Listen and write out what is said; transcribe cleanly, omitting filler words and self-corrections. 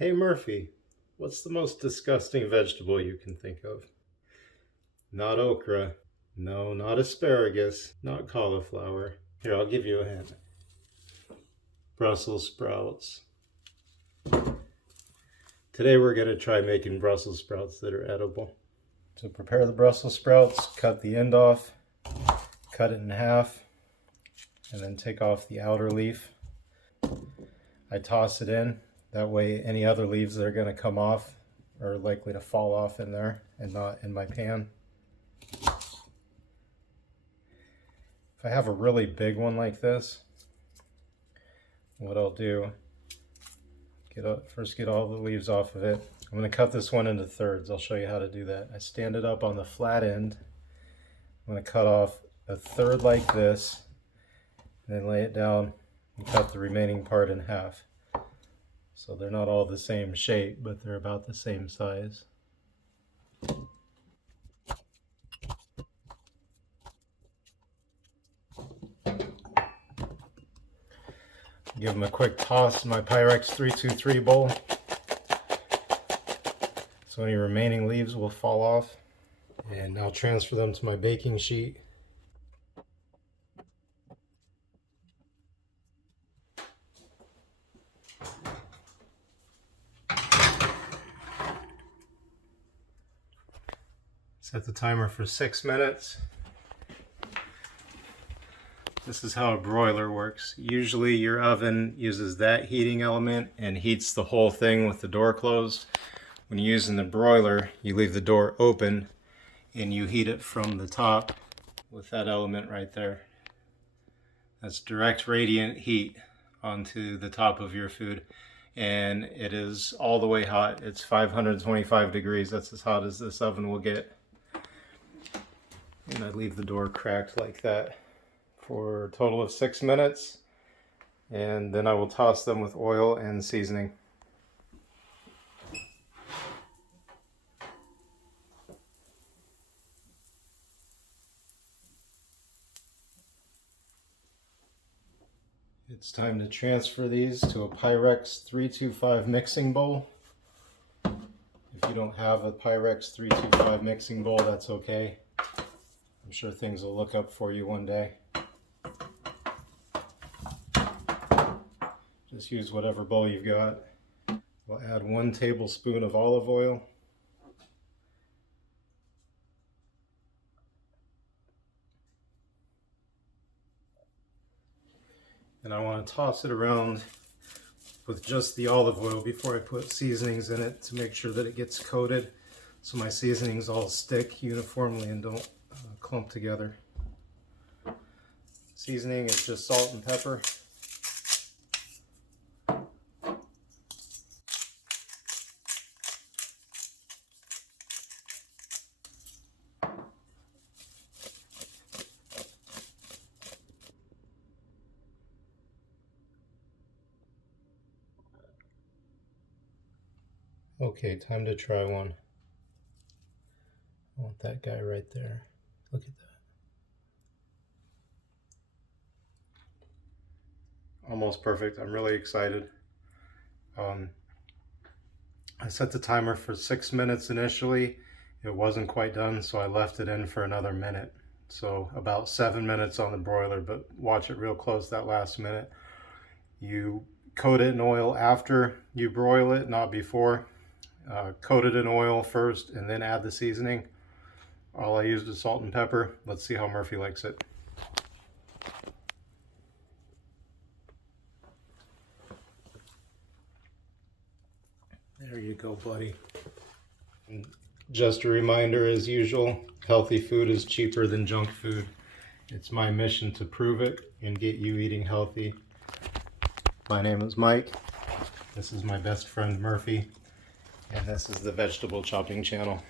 Hey Murphy, what's the most disgusting vegetable you can think of? Not okra. No, not asparagus. Not cauliflower. Here, I'll give you a hint. Brussels sprouts. Today we're going to try making Brussels sprouts that are edible. To prepare the Brussels sprouts, cut the end off, cut it in half, and then take off the outer leaf. I toss it in. That way any other leaves that are going to come off are likely to fall off in there and not in my pan. If I have a really big one like this, what I'll do, first get all the leaves off of it. I'm going to cut this one into thirds. I'll show you how to do that. I stand it up on the flat end. I'm going to cut off a third like this, and then lay it down and cut the remaining part in half. So they're not all the same shape, but they're about the same size. Give them a quick toss in my Pyrex 323 bowl, so any remaining leaves will fall off. And I'll transfer them to my baking sheet. Set the timer for 6 minutes. This is how a broiler works. Usually your oven uses that heating element and heats the whole thing with the door closed. When you're using the broiler, you leave the door open and you heat it from the top with that element right there. That's direct radiant heat onto the top of your food. And it is all the way hot. It's 525 degrees. That's as hot as this oven will get. And I leave the door cracked like that for a total of 6 minutes, and then I will toss them with oil and seasoning. It's time to transfer these to a Pyrex 325 mixing bowl. If you don't have a Pyrex 325 mixing bowl, that's okay. I'm sure things will look up for you one day. Just use whatever bowl you've got. We'll add 1 tablespoon of olive oil. And I want to toss it around with just the olive oil before I put seasonings in it to make sure that it gets coated so my seasonings all stick uniformly and don't clump together. Seasoning is just salt and pepper. Okay, time to try one. I want that guy right there. Look at that. Almost perfect. I'm really excited. I set the timer for 6 minutes initially. It wasn't quite done, so I left it in for another minute. So about 7 minutes on the broiler, but watch it real close that last minute. You coat it in oil after you broil it, not before. Coat it in oil first and then add the seasoning. All I used is salt and pepper. Let's see how Murphy likes it. There you go, buddy. And just a reminder, as usual, healthy food is cheaper than junk food. It's my mission to prove it and get you eating healthy. My name is Mike. This is my best friend Murphy. And this is the Vegetable Chopping Channel.